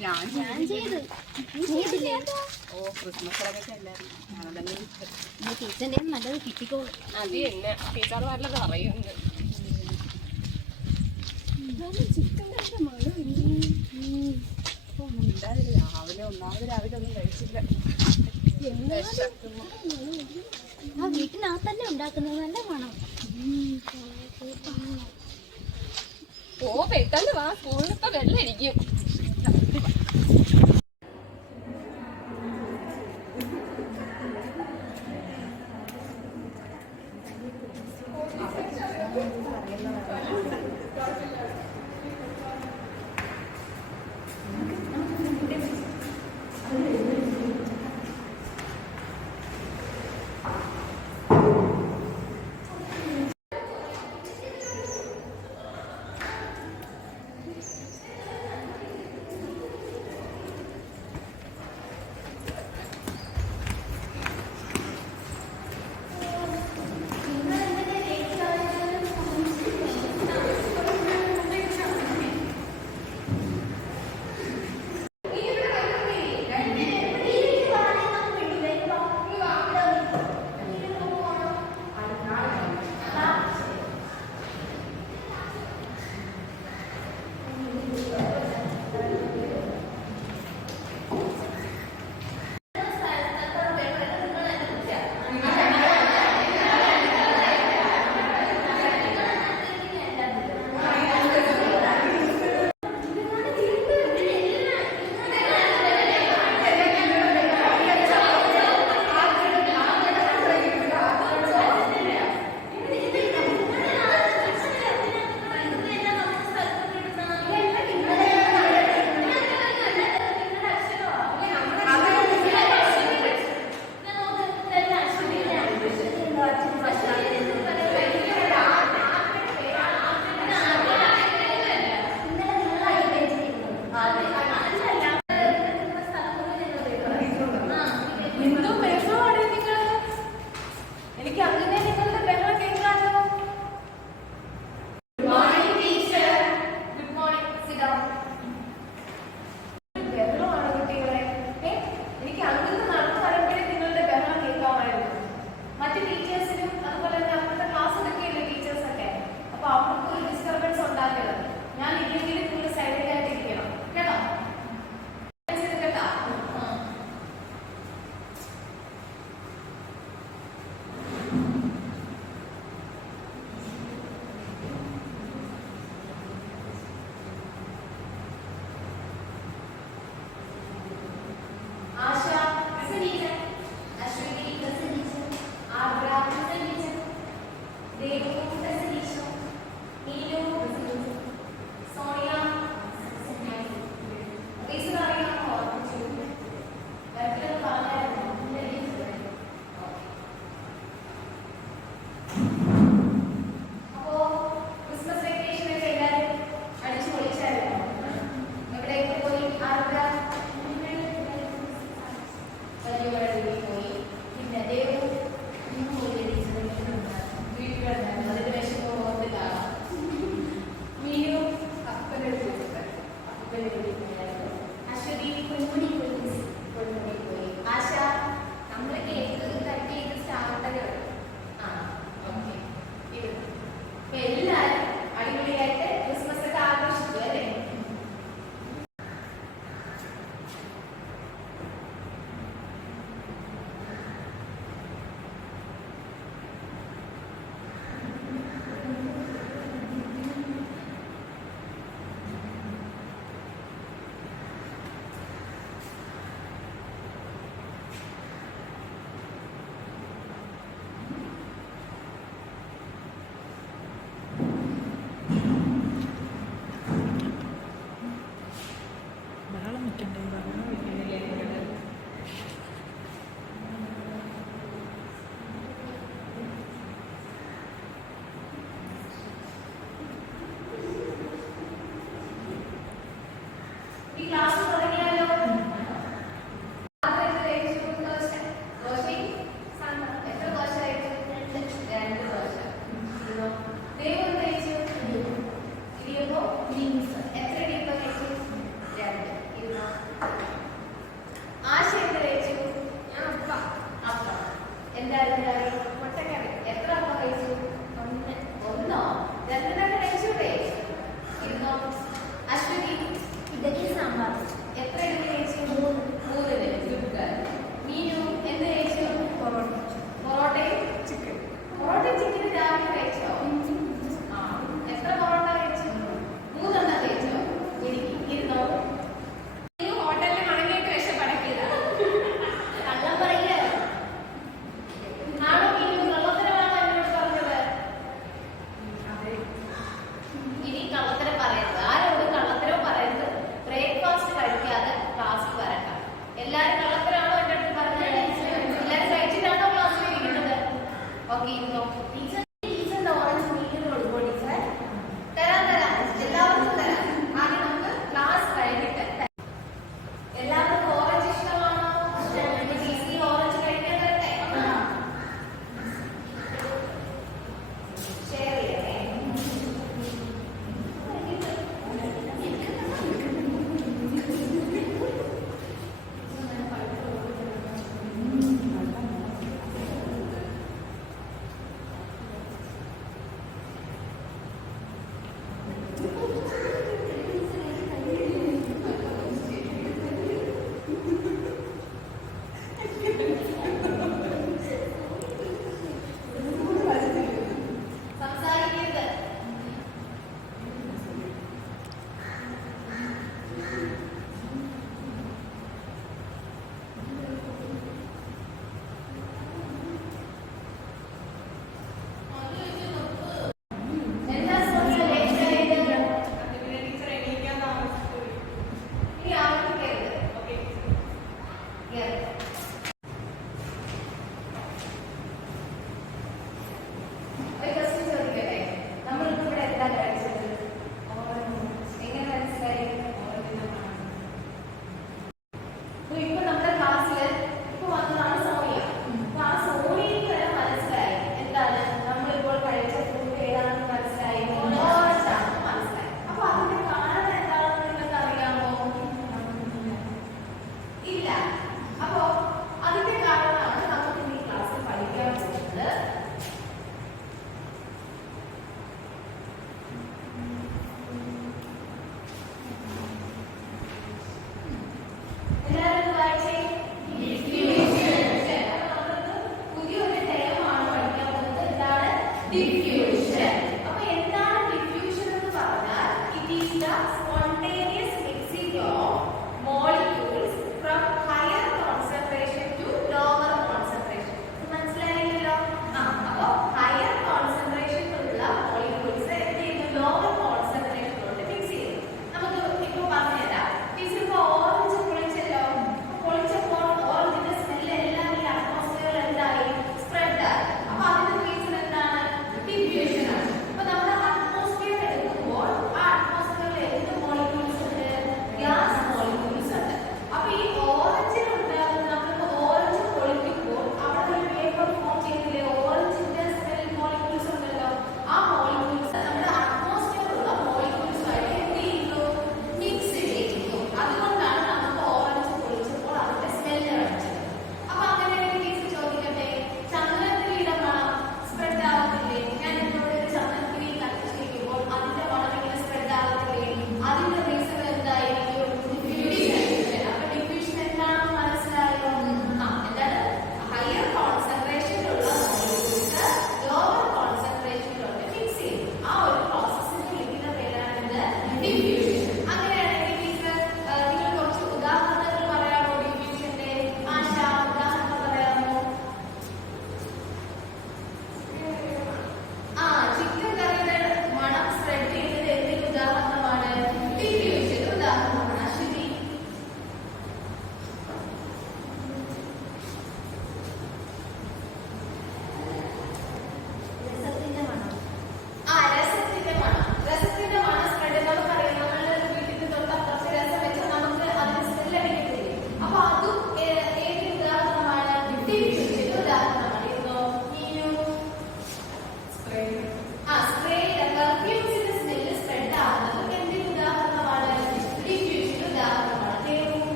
ഞാൻ ഓ തന്നെ. രാവിലെ രാവിലെ ഒന്നും ആ തന്നെ ഉണ്ടാക്കുന്നത് നല്ല മണം. ഓ പെട്ടെന്ന് വാ. സ്കൂളിൽ ഇപ്പൊ വെള്ളം ഇരിക്കും. theta